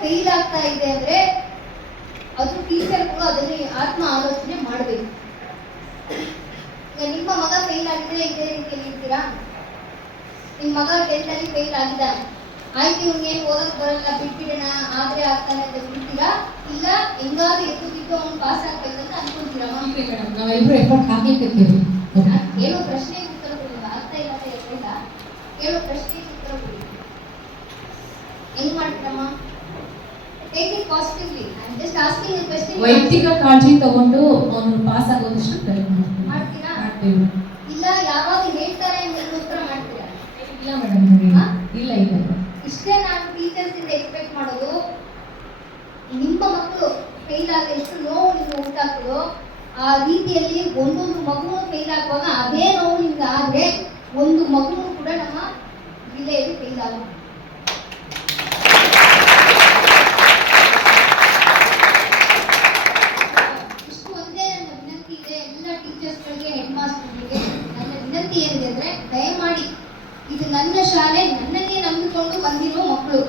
Fail ಆಗ್ತಾ ಇದೆ ಅಂದ್ರೆ ಅದು ಟೀಚರ್ಗಳು ಅದನ್ನ ಆತ್ಮ ಆಲೋಚನೆ ಮಾಡಬೇಕು ನಿಮ್ಮ ಮಗ ಫೇಲ್ ಆಗಿದ್ರೆ ಇದೇ ರೀತಿಯಲ್ಲಿ ಇರ್ತೀರಾ ನಿಮ್ಮ ಮಗ ಟೆಂತ್ ಫೇಲ್ ಆಗಿದ್ದಾನೆ ಆಯ್ತು ಇವ್ನಿಗೇನು ಓದಕ್ ಬರಲ್ಲ, ಬಿಟ್ಬಿಡೋಣ, ಆದ್ರೆ ಆಗ್ತಾನೆ ಅಂತ ಬಿಡ್ತೀರಾ ಇಲ್ಲ, ಹೆಂಗಾದ್ರೂ ಎದ್ದು ಬಿದ್ದು ಅವ್ನು ಪಾಸ್ ಆಗ್ಬೇಕಂತ ಇಲ್ರಿ ಮೇಡಮ್ ನಾವೆಲ್ಲರೂ ಎಫರ್ಟ್ ಹಾಕಿರ್ತೀವಿ ನಾನ್ ಕೇಳೋ ಪ್ರಶ್ನೆಗೆ ಉತ್ತರ ಕೊಡಿ. ಆಗ್ತಾ ಇಲ್ಲ ಅಂತ ಹೇಳ್ತಿಲ್ಲ. ಕೇಳೋ ಪ್ರಶ್ನೆಗೆ ಉತ್ತರ ಕೊಡಿ. ಹೆಂಗ್ ಮಾಡ್ತೀರಮ್ಮ? Take it positively I am just asking a question ವೈಯಕ್ತಿಕ ಕಾಳಜಿ ತಗೊಂಡು ಅವನು ಪಾಸ್ ಆಗೋದಷ್ಟು ಪ್ರಯತ್ನ ಮಾಡ್ತೀವಿ ಮಾಡ್ತೀರಾ? ಮಾಡ್ತೀವಿ. ಇಲ್ಲ ಯಾವಾಗ ಹೇಳ್ತಾರೆ ಅಂತ ಉತ್ತರ ಮಾಡ್ತೀರಾ? ಇಲ್ಲ ಮೇಡಮ್? ಇಲ್ಲ. ಇಲ್ಲ ಇಷ್ಟೇ ನಾನು ಟೀಚರ್ಸ್ ಇಂದ ಎಕ್ಸ್ಪೆಕ್ಟ್ ಮಾಡೋದು ನಿಮ್ಮ ಮಕ್ಕಳು ಫೇಲ್ ಆಗ ಎಷ್ಟು ನೋವು ನಿಮ್ಗೆ ಉಂಟಾಗ್ತದೋ ಆ ರೀತಿಯಲ್ಲಿ ಒಂದೊಂದು ಮಗು ಫೇಲ್ ಆಗುವಾಗ ಅದೇ ನೋವಿನಿಂದ ಆದ್ರೆ ಒಂದು ಮಗು ಕೂಡ ನಮ್ಮ ಜಿಲ್ಲೆಯಲ್ಲಿ ಆಗುತ್ತೆ ಇಷ್ಟು ಒಂದೇ ನನ್ನ ವಿನಂತಿ ಇದೆ, ಎಲ್ಲ ಟೀಚರ್ಸ್ಗಳಿಗೆ ಹೆಡ್ ಮಾಸ್ಟರ್ಗಳಿಗೆ ನನ್ನ ವಿನಂತಿ ಏನಿದೆ ಅಂದ್ರೆ ದಯಮಾಡಿ ಇದು ನನ್ನ ಶಾಲೆ ನನ್ನನ್ನೇ ನಂಬಿಕೊಂಡು ಬಂದಿರೋ ಮಕ್ಕಳು.